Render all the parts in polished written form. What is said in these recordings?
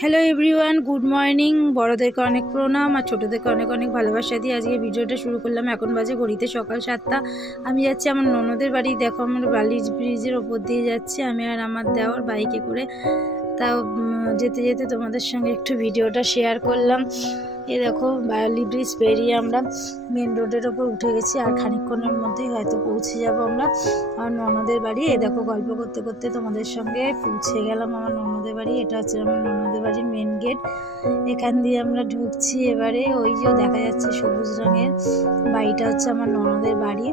Hello everyone, good morning. বড়োদেরকে অনেক প্রণাম আর ছোটোদেরকে অনেক অনেক ভালোবাসা দিয়ে আজকে ভিডিওটা শুরু করলাম। এখন বাজে ঘড়িতে সকাল 7টা। আমি যাচ্ছি আমার ননদের বাড়ি। দেখো আমার বালির ব্রিজের ওপর দিয়ে যাচ্ছি আমি আর আমার দেওর বাইকে করে। তাও যেতে যেতে তোমাদের সঙ্গে একটু ভিডিওটা শেয়ার করলাম। এই দেখো বালি ব্রিজ পেরিয়ে আমরা মেন রোডের ওপর উঠে গেছি, আর খানিকক্ষণের মধ্যেই হয়তো পৌঁছে যাব আমরা আমার ননদের বাড়ি। এই দেখো গল্প করতে করতে তোমাদের সঙ্গে পৌঁছে গেলাম আমার ননদের বাড়ি। এটা হচ্ছে আমার ননদের বাড়ির মেন গেট। এখান দিয়ে আমরা ঢুকছি। এবারে ওই যে দেখা যাচ্ছে সবুজ রঙের বাড়িটা হচ্ছে আমার ননদের বাড়ি।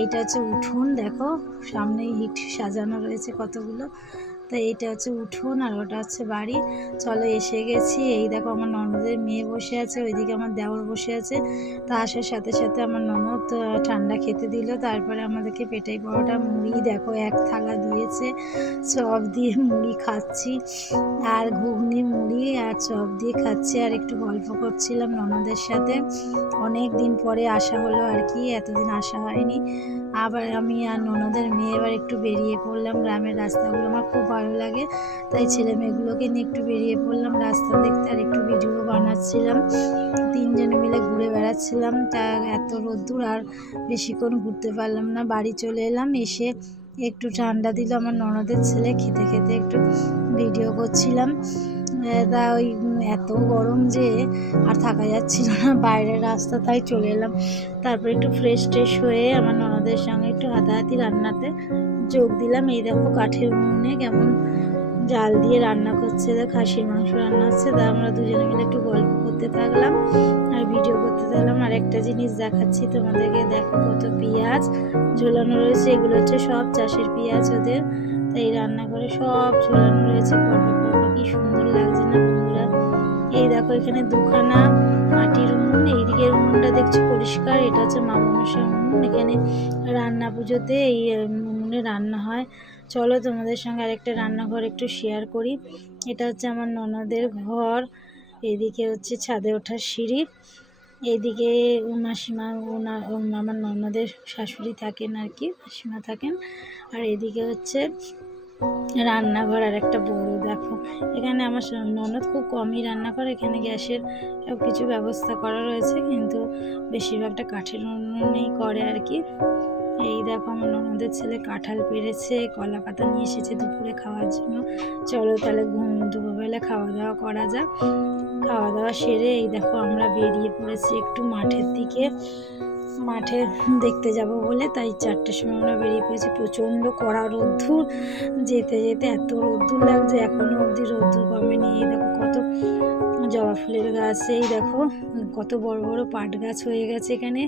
এইটা হচ্ছে উঠোন, দেখো সামনেই ইট সাজানো রয়েছে কতগুলো। তো এইটা হচ্ছে উঠোন আর ওটা হচ্ছে বাড়ি। চলো এসে গেছি। এই দেখো আমার ননদের মেয়ে বসে আছে, ওইদিকে আমার দেওর বসে আছে। তা আসার সাথে সাথে আমার ননদ ঠান্ডা খেতে দিল। তারপরে আমাদেরকে পেটাই পরোটা মুড়ি দেখো এক থালা দিয়েছে, চপ দিয়ে মুড়ি খাচ্ছি, আর ঘুগনি মুড়ি আর চপ দিয়ে খাচ্ছি, আর একটু গল্প করছিলাম ননদের সাথে। অনেক দিন পরে আসা হলো আর কি, এতদিন আসা হয়নি। আবার আমি আর ননদের মেয়ে এবার একটু বেরিয়ে পড়লাম। গ্রামের রাস্তাগুলো আমার খুব ভালো লাগে, তাই ছেলে মেয়েগুলোকে নিয়ে একটু বেরিয়ে পড়লাম রাস্তা দেখতে, আর একটু ভিডিও বানাচ্ছিলাম। তিনজনে মিলে ঘুরে বেড়াচ্ছিলাম। তা এত রোদ্দুর আর বেশিক্ষণ ঘুরতে পারলাম না, বাড়ি চলে এলাম। এসে একটু ঠান্ডা দিল আমার ননদের ছেলে, খেতে খেতে একটু ভিডিও করছিলাম। তা ওই এত গরম যে আর থাকা যাচ্ছিল না বাইরের রাস্তা, তাই চলে এলাম। তারপর একটু ফ্রেশ ট্রেশ হয়ে আমার ননদের সঙ্গে একটু হাতাহাতি রান্নাতে যোগ দিলাম। এই দেখো কাঠের উনুনে কেমন জাল দিয়ে রান্না করছে, খাসির মাংস রান্না হচ্ছে। তা আমরা দুজনে মিলে একটু গল্প করতে থাকলাম আর ভিডিও করতে থাকলাম। আর একটা জিনিস দেখাচ্ছি তোমাদেরকে, দেখো কত পেঁয়াজ ঝোলানো রয়েছে। এগুলো হচ্ছে সব চাষের পেঁয়াজ ওদের, তাই রান্না করে সব ঝোলানো রয়েছে পরপর পরপর। কি সুন্দর লাগছে না বন্ধুরা? এই দেখো এখানে দুখানা মাটির উনুন, এইদিকের উনুনটা দেখছি পরিষ্কার, এটা হচ্ছে মা মনসা উনুন। এখানে রান্না পুজোতে এই উনুনে রান্না হয়। চলো তোমাদের সঙ্গে আরেকটা রান্নাঘর একটু শেয়ার করি। এটা হচ্ছে আমার ননদের ঘর। এদিকে হচ্ছে ছাদে ওঠার সিঁড়ি। এইদিকে মাসিমা আমার ননদের শাশুড়ি থাকেন আর কি, মাসিমা থাকেন। আর এদিকে হচ্ছে রান্নাঘর আর একটা বড়। দেখো এখানে আমার ননদ খুব কমই রান্না করে, এখানে গ্যাসের সব কিছু ব্যবস্থা করা রয়েছে, কিন্তু বেশিরভাগটা কাঠের উনুনেই করে আর কি। এই দেখো আমার ননদের ছেলে কাঁঠাল পেরেছে, কলা পাতা নিয়ে এসেছে দুপুরে খাওয়ার জন্য। চলো তাহলে দুপুরবেলা খাওয়া দাওয়া করা যাক। খাওয়া দাওয়া সেরে এই দেখো আমরা বেরিয়ে পড়েছি একটু মাঠের দিকে, মাঠে দেখতে যাব বলে। তাই 4টের সময় আমরা বেরিয়ে পড়েছি। প্রচণ্ড কড়া রোদ্দুর, যেতে যেতে এত রোদ্দুর লাগছে, এখনও অবধি রোদ্দুর কমেনি। এই দেখো কত জবা ফুলের গাছ, এই দেখো কত বড় বড় পাট গাছ হয়ে গেছে এখানে,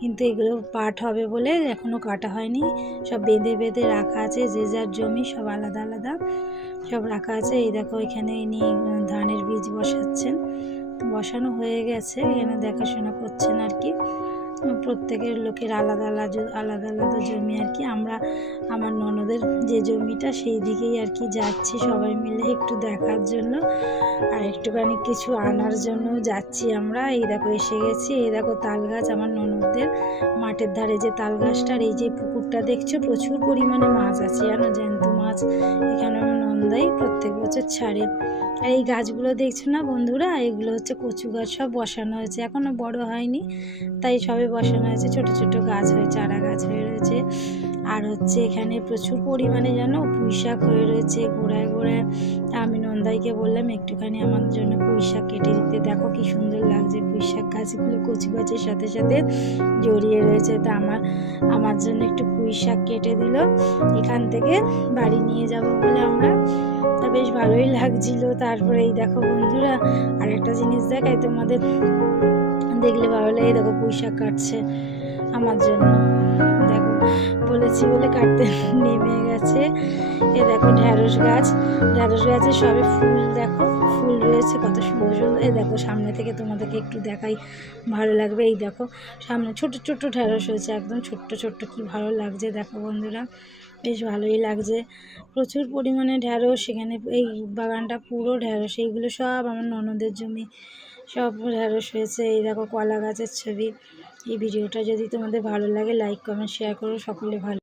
কিন্তু এগুলো পাট হবে বলে এখনও কাটা হয়নি। সব বেঁধে বেঁধে রাখা আছে, যে যার জমি সব আলাদা আলাদা সব রাখা আছে। এই দেখো এখানে ইনি ধানের বীজ বসাচ্ছেন, বসানো হয়ে গেছে, এখানে দেখাশোনা করছেন আর কি। প্রত্যেকের লোকের আলাদা আলাদা আলাদা আলাদা জমি আর কি। আমরা আমার ননদের যে জমিটা সেই দিকেই আর কি যাচ্ছি সবাই মিলে একটু দেখার জন্য, আর একটুখানি কিছু আনার জন্য যাচ্ছি আমরা। এই দেখো এসে গেছি। এই দেখো তাল গাছ আমার ননদদের মাঠের ধারে, যে তাল গাছটার এই যে পুকুরটা দেখছো, প্রচুর পরিমাণে মাছ আছে জানো, জ্যান্ত মাছ। এখানে আমার নন্দাই প্রত্যেক বছর ছাড়ে। আর এই গাছগুলো দেখছো না বন্ধুরা, এগুলো হচ্ছে কচু গাছ, সব বসানো হয়েছে, এখনও বড় হয়নি, তাই সবে বসানো হয়েছে। ছোট ছোট গাছ হয়ে চারা গাছ হয়ে রয়েছে। আর হচ্ছে এখানে প্রচুর পরিমাণে যেন পুঁই শাক হয়ে রয়েছে গোড়ায় গোড়ায়। আমি নন্দাইকে বললাম একটুখানি আমার জন্য পুঁই শাক কেটে দিতে। দেখো কি সুন্দর লাগছে, পুঁই শাক গাছগুলো কচু গাছের সাথে সাথে জড়িয়ে রয়েছে। তা আমার জন্য একটু পুঁই শাক কেটে দিল, এখান থেকে বাড়ি নিয়ে যাব বলে আমরা। তা বেশ ভালোই লাগছিল। তারপরে এই দেখো বন্ধুরা আর একটা জিনিস দেখাই তোমাদের, দেখলে ভালো লাগে। দেখো পুঁই শাক কাটছে আমার জন্য, দেখো বলেছি বলে কাটতে নেমে গেছে। এ দেখো ঢ্যাঁড়স গাছ, ঢ্যাঁড়স গাছে সবে ফুল, দেখো ফুল রয়েছে কত সুন্দর সুন্দর। এই দেখো সামনে থেকে তোমাদেরকে একটু দেখাই, ভালো লাগবে। এই দেখো সামনে ছোট ছোট ঢ্যাঁড়স হয়েছে, একদম ছোট্ট ছোট্ট, কি ভালো লাগছে দেখো বন্ধুরা, বেশ ভালোই লাগছে। প্রচুর পরিমাণে ঢ্যাঁড়স এখানে, এই বাগানটা পুরো ঢ্যাঁড়স। এইগুলো সব আমার ননদের জমি, সব ঢ্যাঁড়স হয়েছে। এই দেখো কলা গাছের ছবি। এই ভিডিওটা যদি তোমাদের ভালো লাগে লাইক কমেন্ট শেয়ার করো, সকলে ভালো।